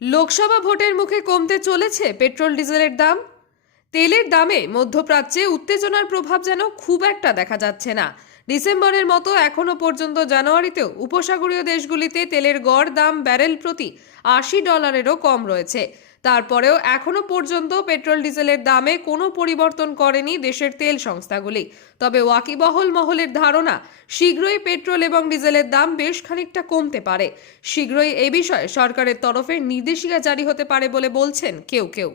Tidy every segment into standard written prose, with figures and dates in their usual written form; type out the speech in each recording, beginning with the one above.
লোকসভা ভোটের মুখে কমতে চলেছে পেট্রোল ডিজেলের দাম। তেলের দামে মধ্যপ্রাচ্যে উত্তেজনার প্রভাব যেন খুব একটা দেখা যাচ্ছে না। ডিসেম্বরের মতো এখনো পর্যন্ত জানুয়ারিতেও উপসাগরীয় দেশগুলিতে তেলের গড় দাম ব্যারেল প্রতি $80-এরও কম রয়েছে। তারপরেও এখনো পর্যন্ত পেট্রোল ডিজেলের দামে কোনো পরিবর্তন করেনি দেশের তেল সংস্থাগুলি। তবে ওয়াকিবহল মহলের ধারণা, শীঘ্রই পেট্রোল এবং ডিজেলের দাম বেশ খানিকটা কমতে পারে। শীঘ্রই এ বিষয়ে সরকারের তরফে নির্দেশিকা জারি হতে পারে বলে বলছেন কেউ কেউ।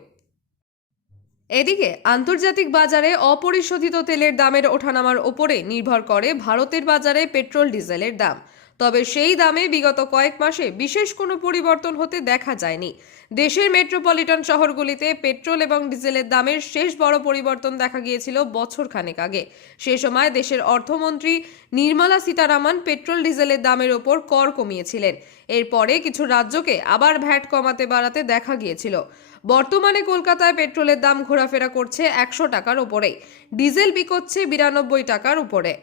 এদিকে আন্তর্জাতিক বাজারে অপরিশোধিত তেলের দামের ওঠানামার ওপরে নির্ভর করে ভারতের বাজারে পেট্রোল ডিজেলের দাম। তবে সেই দামে বিগত কয়েক মাসে বিশেষ কোনো পরিবর্তন হতে দেখা যায়নি। দেশের মেট্রোপলিটন শহরগুলিতে পেট্রোল এবং ডিজেলের দামের শেষ বড় পরিবর্তন দেখা গিয়েছিল বছর খানেক আগে। সে সময় দেশের অর্থমন্ত্রী নির্মলা সীতারামন পেট্রোল ডিজেলের দামের ওপর কর কমিয়েছিলেন। এরপরে কিছু রাজ্যকে আবার ভ্যাট কমাতে বাড়াতে দেখা গিয়েছিল। বর্তমানে কলকাতায় পেট্রোলের দাম ঘোরাফেরা করছে 100 টাকার উপরে, ডিজেল বিকোচ্ছে 92 টাকার উপরে।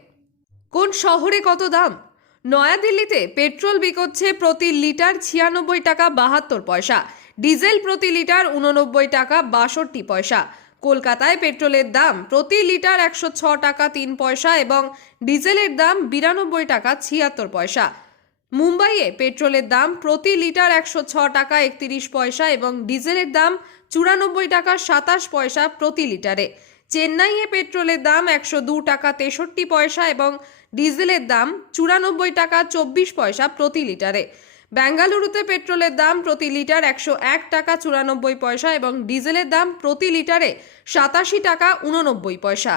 কোন শহরে কত দাম? নয়াদিল্লিতে পেট্রোল বিকোচ্ছে প্রতি লিটার 96 টাকা 72 পয়সা, ডিজেল প্রতি লিটার 89 টাকা 62 পয়সা। কলকাতায় পেট্রোলের দাম প্রতি লিটার 106 টাকা 3 পয়সা এবং ডিজেলের দাম 92 টাকা 76 পয়সা। মুম্বাইয়ে পেট্রোলের দাম প্রতি লিটার 106 টাকা 31 পয়সা এবং ডিজেলের দাম 94 টাকা 27 পয়সা প্রতি লিটারে। চেন্নাইয়ে পেট্রোলের দাম 102 টাকা 63 পয়সা এবং ডিজেলের দাম 94 টাকা 24 পয়সা প্রতি লিটারে। বেঙ্গালুরুতে পেট্রোলের দাম প্রতি লিটার 101 টাকা 94 পয়সা এবং ডিজেলের দাম প্রতি লিটারে 87 টাকা 89 পয়সা।